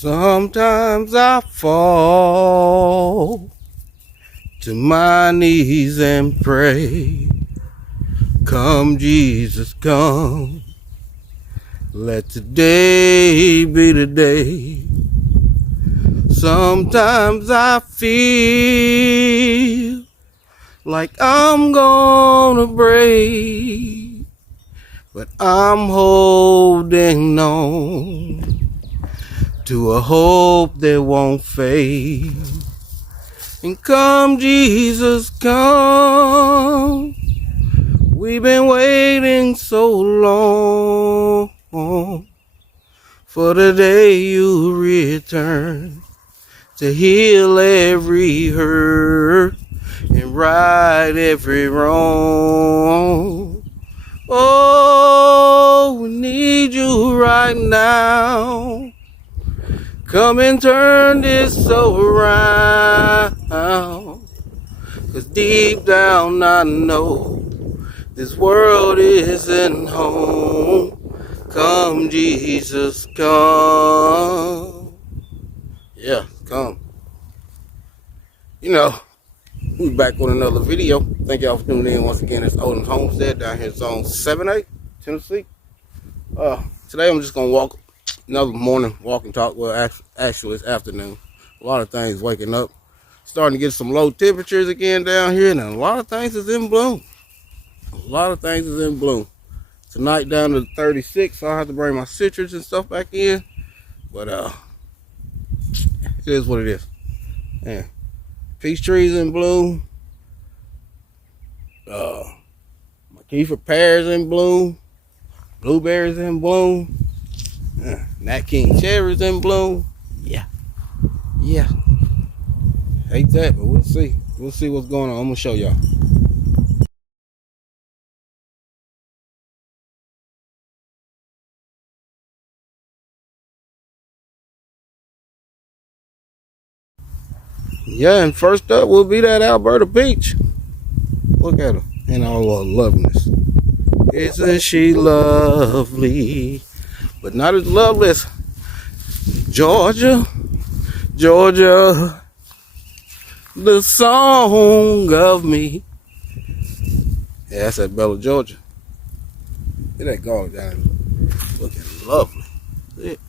Sometimes I fall to my knees and pray. Come, Jesus, come. Let today be the day. Sometimes I feel like I'm gonna break, but I'm holding on to a hope that won't fade. And come, Jesus, come. We've been waiting so long for the day you return to heal every hurt and right every wrong. Oh, we need you right now. Come and turn this around. 'Cause deep down I know this world isn't home. Come, Jesus, come. Yeah, come. You know, we back with another video. Thank y'all for tuning in once again. It's Odin's Homestead down here in Zone 7A, Tennessee. Today I'm just gonna walk another morning walk and talk. Well, actually it's afternoon. A lot of things waking up, starting to get some low temperatures again down here, and a lot of things is in bloom. Tonight down to 36, so I have to bring my citrus and stuff back in. But it is what it is. Yeah. Peach trees in bloom. My Kiefer pears in bloom. Blueberries in bloom. Nat King cherries in bloom. Yeah. Hate that, but we'll see. We'll see what's going on. I'm gonna show y'all. Yeah, and first up will be that Alberta peach. Look at her in all her loveliness. Isn't she lovely? But not as lovely as Georgia, the song of me. Yeah, that's at Bella, Georgia. Look at that garlic down there. Looking lovely. See it?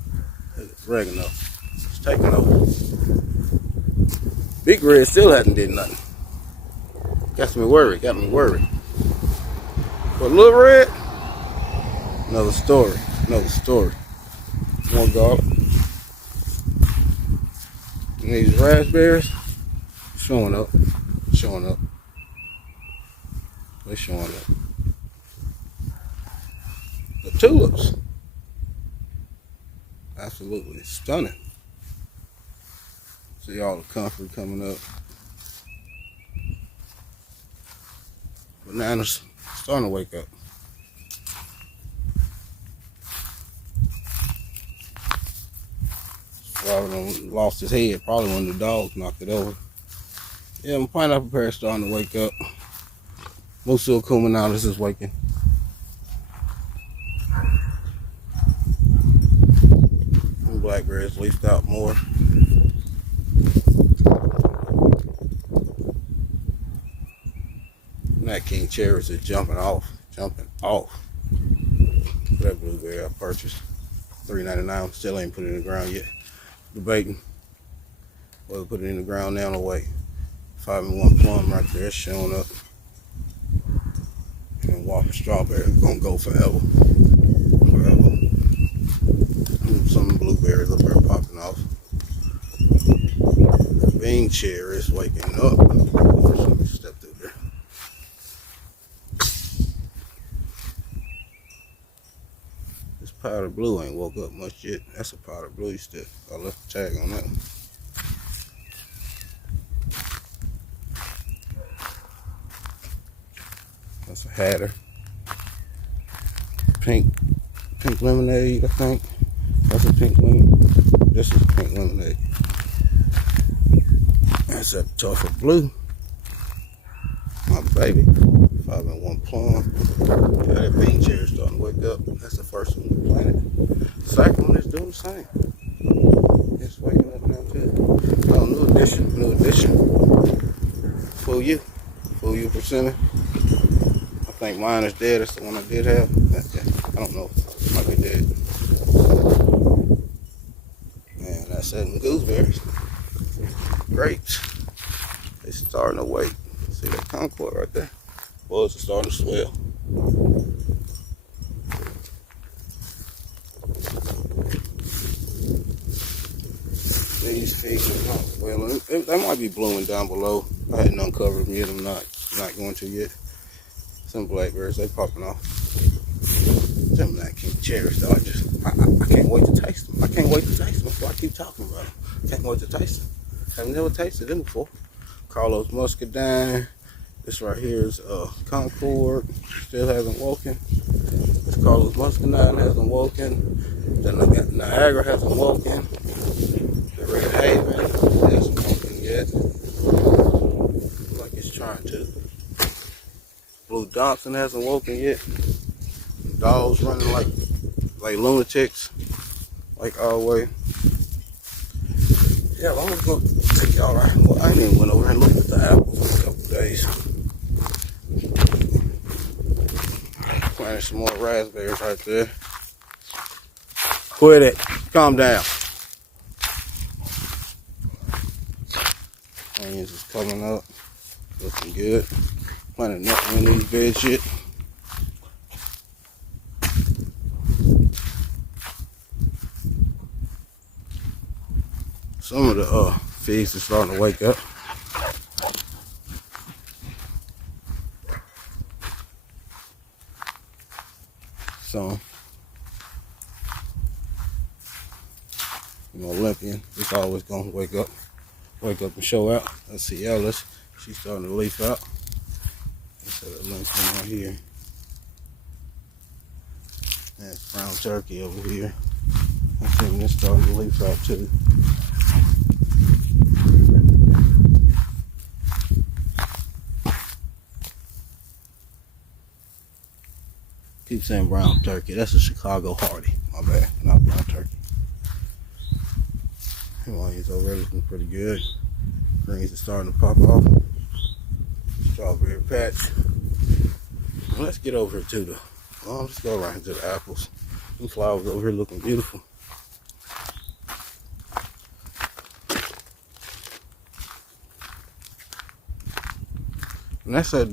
It's oregano. It's taking over. Big Red still hasn't did nothing. Got me worried. But Little Red, another story. More garlic. And these raspberries showing up. They're showing up. The tulips, absolutely stunning. See all the comfort coming up. Bananas starting to wake up. Robert lost his head, probably when the dogs knocked it over. Yeah, my pineapple pear starting to wake up. Musul cuminatus is waking. And blackberries leafed out more. Nat King cherries is jumping off. That blueberry I purchased, $3.99. Still ain't put it in the ground yet. Debating whether to put it in the ground now or wait. 5-in-1 plum right there showing up. And Whopper strawberry gonna go forever. Some blueberries up there popping off. The bean cherry is waking up. Let me step through there. This powder blue ain't woke up much yet. That's a powder blue stick. I left the tag on that one. That's a Hatter. Pink lemonade, I think. That's a pink lemonade. This is pink lemonade. That's a Tulsa blue. My baby. 5-in-1 plum. Yeah, that bean cherry starting to wake up. That's the first one we planted. The second one is doing the same. It's waking up now too. Oh, new edition, new edition. Fool you percentage. I think mine is dead. That's the one I did have. I don't know. It might be dead. Man, that's them gooseberries. Grapes. They starting to wake. See that Concord right there? Buds are starting to swell. These figs are not swelling. They might be blooming down below. I hadn't uncovered them yet. I'm not going to yet. Some blackberries, they popping off. Some Nat King cherries though. I can't wait to taste them. I can't wait to taste them. That's why I keep talking about them. Can't wait to taste them. I've never tasted them before. Carlos Muscadine. This right here is Concord. Still hasn't woken. This Carlos Muscadine hasn't woken. Then I got Niagara hasn't woken. The Red Haven hasn't woken yet. Like it's trying to. Blue Johnson hasn't woken yet. Dogs running like lunatics, like always. Yeah, well, I'm gonna go take y'all right. Well, I ain't even went over and looked at the apples in a couple days. Planted some more raspberries right there. Quit it. Calm down. Onions is coming up. Looking good. Planted nothing in these beds yet. Some of the figs are starting to wake up. So, Olympian, it's always gonna wake up and show out. Let's see Ellis, she's starting to leaf out. Let's set Olympian right here. That's brown turkey over here. I think it's starting to leaf out too. Keep saying brown turkey. That's a Chicago Hardy. My bad, not brown turkey. Himalayan's already looking pretty good. Greens are starting to pop off. Strawberry patch. Well, let's get over here to the. Well, let's go right into the apples. Them flowers over here looking beautiful. And that's a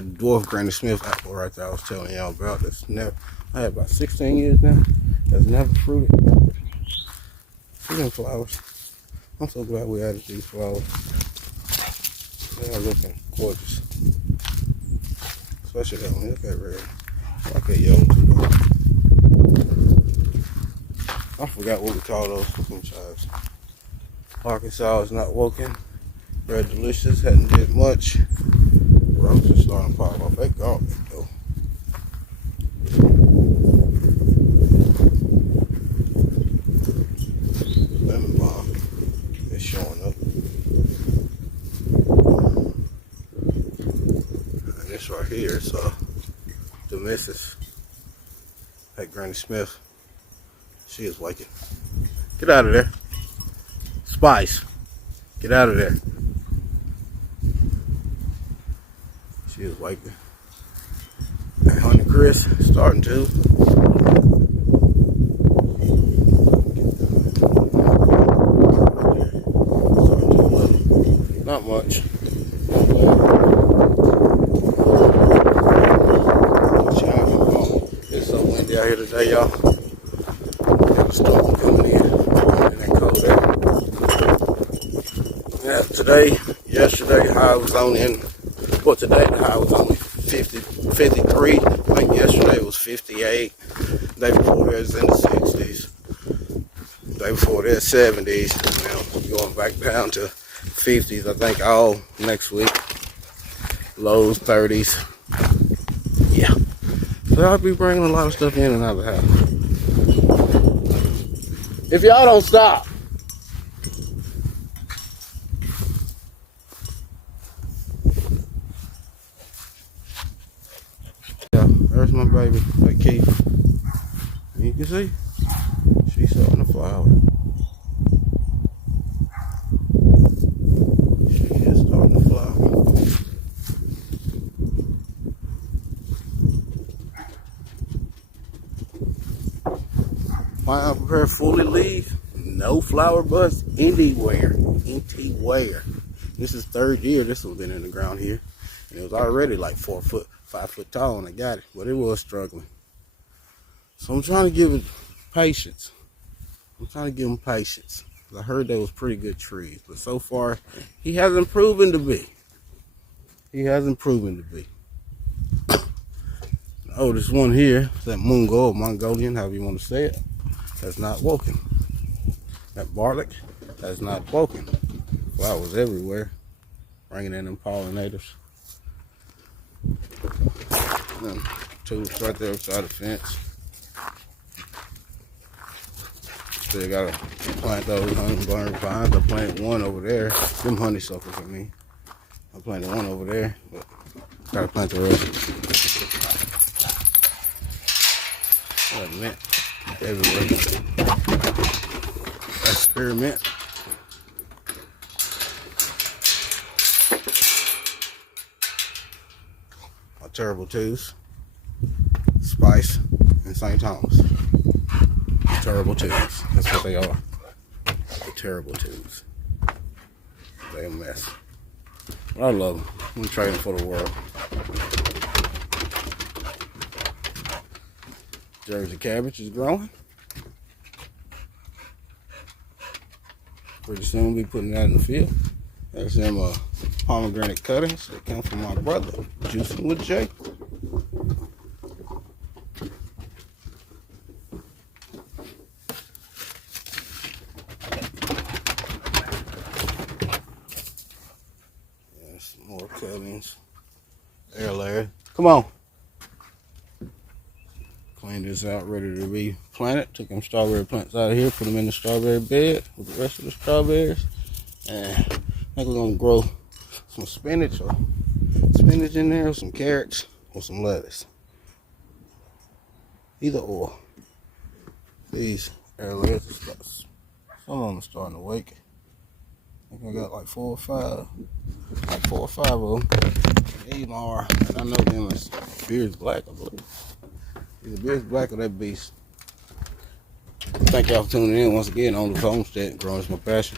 dwarf Granny Smith apple right there I was telling y'all about. That's never, I had about 16 years now. That's never fruited. See them flowers. I'm so glad we added these flowers. They are looking gorgeous. Especially that one. Look at that red. I like that yellow too. I forgot what we call those cooking chives. Arkansas is not woken. Red Delicious hadn't did much. Roses starting to pop off. They gone though. Lemon balm is showing up. And this right here is the missus at Granny Smith. She is waking. Get out of there. Spice. Get out of there. She is waking. And Honey Chris starting to. Not much. It's so windy out here today, y'all. Got a storm coming in. And that cold air. Yeah, today, yesterday, high was on in. Well, today the high was only 53. I think yesterday it was 58. The day before that was in the 60s. The day before that, 70s. Now going back down to 50s, I think, all next week. Lows, 30s. Yeah. So I'll be bringing a lot of stuff in and out of the house. If y'all don't stop. Yeah, there's my baby, like Keith. You can see, she's starting to flower. Vine prepare fully leaf. No flower buds anywhere. Anywhere. This is third year this one's been in the ground here. And it was already like 4 foot, 5 foot tall when I got it. But it was struggling. So I'm trying to give it patience. I heard they was pretty good trees. But so far, he hasn't proven to be. Oh, this one here, that Mungo or Mongolian, however you want to say it, has not woken. That Barlick has not woken. Flowers everywhere, bringing in them pollinators. And then tulips right there beside the fence. Still gotta plant those honeyburn vines. I planted one over there. Them honeysuckles, I mean. I planted one over there, but gotta plant the rest. Mint everywhere. Experiment. My terrible twos. Spice and St. Thomas. Terrible twos. That's what they are. They're terrible twos. They're a mess. But I love them. I'm gonna trade them for the world. Jersey cabbage is growing. Pretty soon we'll be putting that in the field. There's them pomegranate cuttings that come from my brother, Juicing with Jay. Yeah, some more cuttings. There, Larry. Come on. Cleaned this out, ready to be planted. Took them strawberry plants out of here, put them in the strawberry bed with the rest of the strawberries. And I think we're gonna grow some spinach in there, some carrots, or some lettuce. Either or. These airlets, some of them are starting to wake. I think I got like 4 or 5. Like 4 or 5 of them. These are, and I know them as Beard's Black, I believe. Either Beard's Black or that beast. Thank y'all for tuning in once again on the homestead. Growing is my passion.